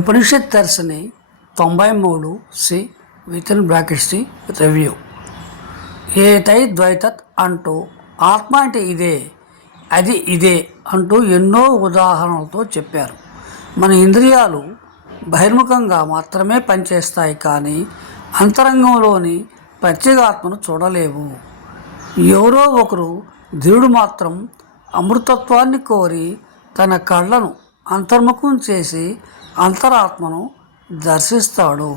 ఉపనిషత్ దర్శని తొంభై మూడు C within in bracket C review. ఏతై ద్వైతత్ అంటూ ఆత్మ అంటే ఇదే అది ఇదే అంటూ ఎన్నో ఉదాహరణలతో చెప్పారు. మన ఇంద్రియాలు బహిర్ముఖంగా మాత్రమే పనిచేస్తాయి కానీ అంతరంగంలోని ప్రత్యేగాత్మను చూడలేవు. ఎవరో ఒకరు ధీరుడు మాత్రం అమృతత్వాన్ని కోరి తన కళ్ళను అంతర్ముఖం చేసి అంతరాత్మను దర్శిస్తాడు.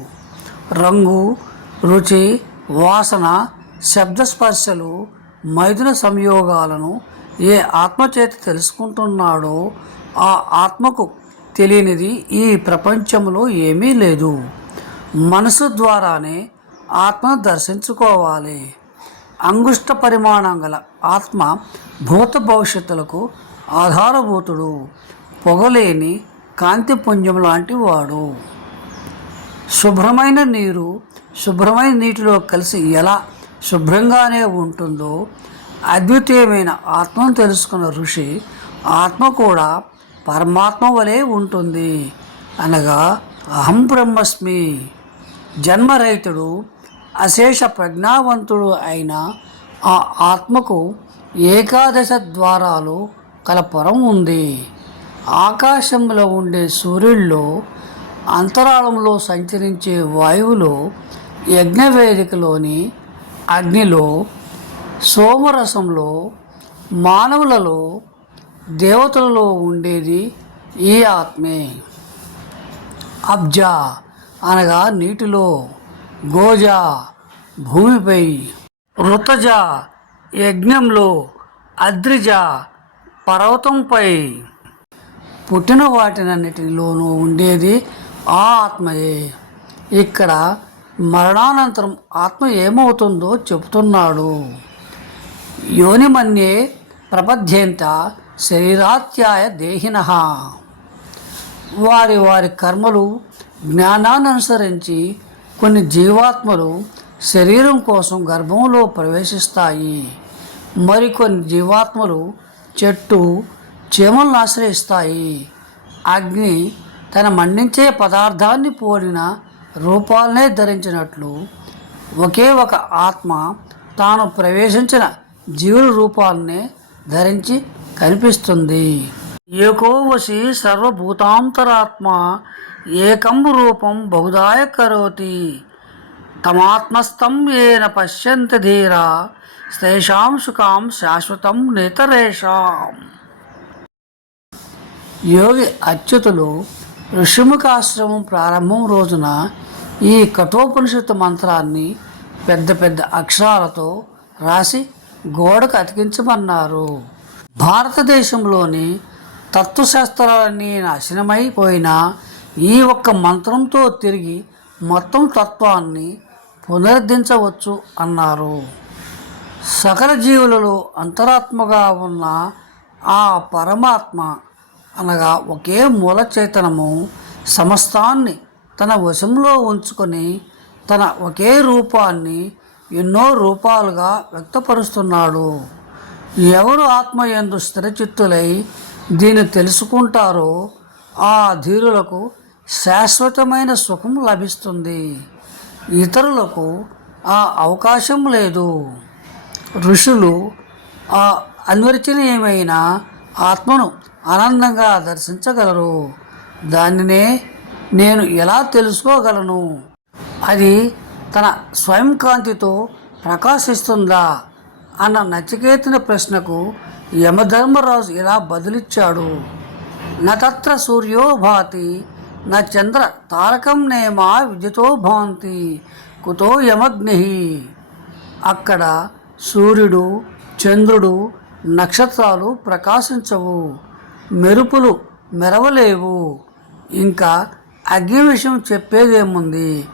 రంగు రుచి వాసన శబ్దస్పర్శలు మైథున సంయోగాలను ఏ ఆత్మచేత తెలుసుకుంటున్నాడో ఆ ఆత్మకు తెలియనిది ఈ ప్రపంచంలో ఏమీ లేదు. మనసు ద్వారానే ఆత్మను దర్శించుకోవాలి. అంగుష్ట పరిమాణం గల ఆత్మ భూత భవిష్యత్తులకు ఆధారభూతుడు. పొగలేని కాంతిపుంజం లాంటి వాడు. శుభ్రమైన నీరు శుభ్రమైన నీటిలో కలిసి ఎలా శుభ్రంగానే ఉంటుందో అద్వితీయమైన ఆత్మను తెలుసుకున్న ఋషి ఆత్మ కూడా పరమాత్మ వలె ఉంటుంది. అనగా అహం బ్రహ్మస్మి. జన్మరహితుడు అశేష ప్రజ్ఞావంతుడు అయిన ఆ ఆత్మకు ఏకాదశ ద్వారాలు కలపురం ఉంది. ఆకాశంలో ఉండే సూర్యుల్లో అంతరాళంలో సంచరించే వాయువులో యజ్ఞవేదికలోని అగ్నిలో సోమరసంలో మానవులలో దేవతలలో ఉండేది ఈ ఆత్మే. అబ్జా అనగా నీటిలో గోజా భూమిపై ఋతజ యజ్ఞంలో అద్రిజ పర్వతంపై. పుట్టిన వాటినన్నిటిలోనూ ఉండేది ఆ ఆత్మయే. ఇక్కడ మరణానంతరం ఆత్మ ఏమవుతుందో చెబుతున్నాడు. యోనిమన్యే ప్రపద్యంత శరీరాత్యాయ దేహిన. వారి వారి కర్మలు జ్ఞానాననుసరించి కొన్ని జీవాత్మలు శరీరం కోసం గర్భంలో ప్రవేశిస్తాయి. మరికొన్ని జీవాత్మలు చెట్టు చీమలను ఆశ్రయిస్తాయి. అగ్ని తన మండించే పదార్థాన్ని పోలిన రూపాలనే ధరించినట్లు ఒకే ఒక ఆత్మ తాను ప్రవేశించిన జీవుల రూపాలనే ధరించి కనిపిస్తుంది. ఏకోవశి సర్వభూతాంతరాత్మ ఏకం రూపం బహుదాయ కరోతి. తమాత్మస్థం ఏన పశ్యంతి ధీరా శేషాం సుఖాం శాశ్వతం నేతరేషాం యోగి అచ్యుతులు ఋషిముఖాశ్రమం ప్రారంభం రోజున ఈ కఠోపనిషత్తు మంత్రాన్ని పెద్ద పెద్ద అక్షరాలతో రాసి గోడకు అతికించమన్నారు. భారతదేశంలోని తత్వశాస్త్రాలన్నీ నాశనమైపోయిన ఈ ఒక్క మంత్రంతో తిరిగి మొత్తం తత్వాన్ని పునరుద్ధరించవచ్చు అన్నారు. సకల జీవులలో అంతరాత్మగా ఉన్న ఆ పరమాత్మ అనగా ఒకే మూల చేతనము సమస్తాన్ని తన వశంలో ఉంచుకొని తన ఒకే రూపాన్ని ఎన్నో రూపాలుగా వ్యక్తపరుస్తున్నాడు. ఎవరు ఆత్మ ఎందు స్థిరచిత్తులై దీన్ని తెలుసుకుంటారో ఆ ధీరులకు శాశ్వతమైన సుఖం లభిస్తుంది. ఇతరులకు ఆ అవకాశం లేదు. ఋషులు ఆ అన్వర్చనీయమైన ఆత్మను ఆనందంగా దర్శించగలరు. దానినే నేను ఎలా తెలుసుకోగలను? అది తన స్వయం కాంతితో ప్రకాశిస్తుందా? అన్న నచికేతుని ప్రశ్నకు యమధర్మరాజు ఇలా బదులిచ్చాడు? నత్ర సూర్యో భాతి న చంద్ర తారకం నేమా విద్యుతో భాంతి కుతో యమగ్ని. అక్కడ సూర్యుడు చంద్రుడు నక్షత్రాలు ప్రకాశించవు. మెరుపులు మెరవలేవు. ఇంకా అగ్ని విషయం చెప్పేదేముంది?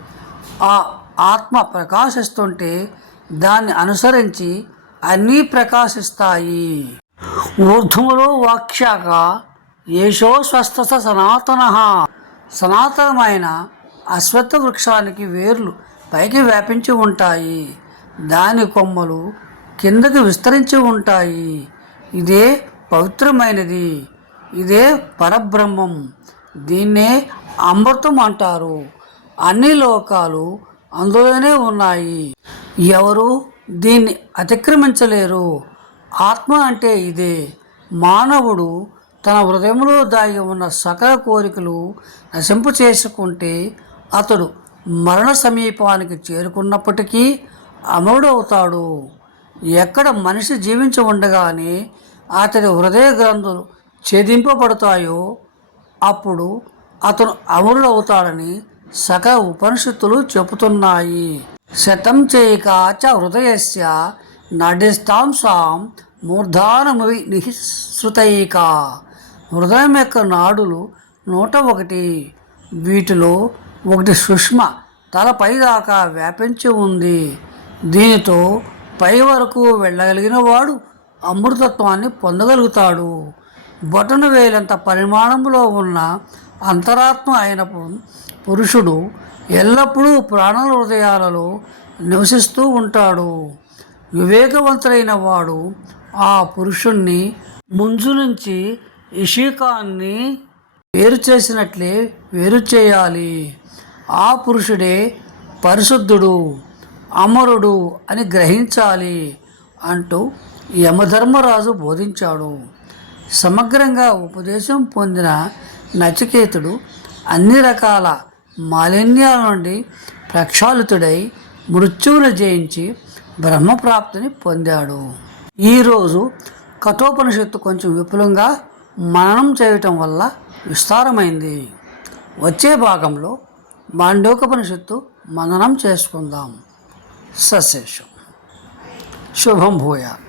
ఆ ఆత్మ ప్రకాశిస్తుంటే దాన్ని అనుసరించి అన్నీ ప్రకాశిస్తాయి. ఊర్ధ్వములో వాక్యాక ఏషో స్వస్థత సనాతన. సనాతనమైన అశ్వత్థ వృక్షానికి వేర్లు పైకి వ్యాపించి ఉంటాయి. దాని కొమ్మలు కిందకి విస్తరించి ఉంటాయి. ఇదే పవిత్రమైనది. ఇదే పరబ్రహ్మం. దీన్నే అమృతం అంటారు. అన్ని లోకాలు అందులోనే ఉన్నాయి. ఎవరు దీన్ని అతిక్రమించలేరు. ఆత్మ అంటే ఇదే. మానవుడు తన హృదయంలో దాగి ఉన్న సకల కోరికలు నశింపు చేసుకుంటే అతడు మరణ సమీపానికి చేరుకున్నప్పటికీ అమరుడవుతాడు. ఎక్కడ మనిషి జీవించి ఉండగానే అతడి హృదయ గ్రంథులు ఛేదింపబడతాయో అప్పుడు అతను అమరుడవుతాడని సకల ఉపనిషత్తులు చెబుతున్నాయి. శతం చేయక చ హృదయస్య నడిస్తాంసాం మూర్ధానమవి నిహిశ్రుతైక. హృదయం యొక్క నాడులు నూట ఒకటి. వీటిలో ఒకటి సుష్మ తలపై దాకా వ్యాపించి ఉంది. దీనితో పై వరకు వెళ్ళగలిగిన వాడు అమృతత్వాన్ని పొందగలుగుతాడు. బొటన వేలంత పరిమాణంలో ఉన్న అంతరాత్మ అయిన పురుషుడు ఎల్లప్పుడూ ప్రాణుల హృదయాలలో నివసిస్తూ ఉంటాడు. వివేకవంతుడైన వాడు ఆ పురుషుణ్ణి ముంజు నుంచి ఇషికాన్ని వేరు చేసినట్లే వేరు చేయాలి. ఆ పురుషుడే పరిశుద్ధుడు అమరుడు అని గ్రహించాలి అంటూ యమధర్మరాజు బోధించాడు. సమగ్రంగా ఉపదేశం పొందిన నచికేతుడు అన్ని రకాల మాలిన్యాల నుండి ప్రక్షాళితుడై మృత్యువును జయించి బ్రహ్మప్రాప్తిని పొందాడు. ఈరోజు కఠోపనిషత్తు కొంచెం విపులంగా మననం చేయటం వల్ల విస్తారమైంది. వచ్చే భాగంలో మాండోకపనిషత్తు మననం చేసుకుందాం. సశేషం. శుభం భూయాత్.